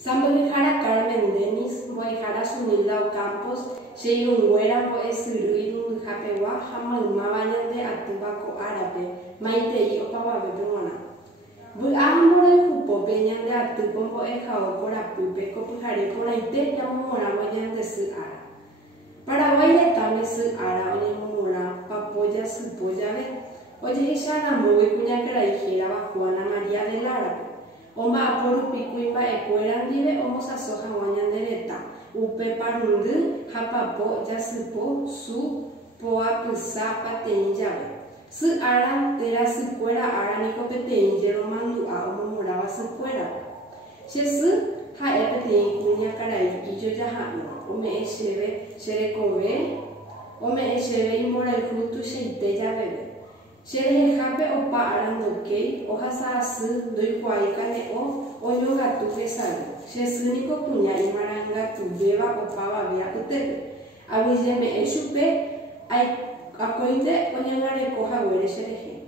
Sambuijara Carmen Denis, Boijara Sunilda Campos, Sheirunguera, Poesiru, Japewa, Hamalmabañan de Atubaco Árabe, Maite y Opaba Bebona. Bulamore Jupo, Beñan de Atubombo Ejao, por Apupe, Copujare, por Aite, Yamura, Boyan de Suara. Paraguay también Suara, Olimura, Papoya, Supoyave, Oye, Shana, Move, Puñacara y Gira, Juana María del Árabe. Oma por picuimba ecueran vive omo sasoja guañandereta upe parundu hapapo yasupo su poa pusa patenjave su ara tera su fuera ara nico petenjero mandu a omo moraba su fuera shesu ha epeten kunya karai ijo jahano ome esheve sherekove ome esheve imora ikutu sheite jave Shere jape opa arandoke, ohasa asu, doi kuaikane o yoga tu pesado. Shesuniko punya imaranga tu beba opa babia utepe. Awizeme eshupe, akoide onyangare koha were sherehe.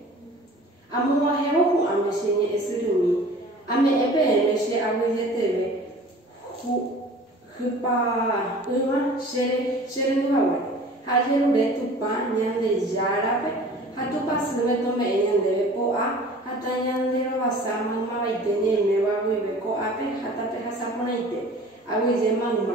Amua heo hu ameshenye esurumi. Ame epe emeshe awizetebe. Hupa uma shere nuhawe. Hajeru betupa nyande jarape. Hatu pas deme tome enyan debe po a hatayan dero basa mangma baitene me babu beko ape hatape hasapona ite awi je mangma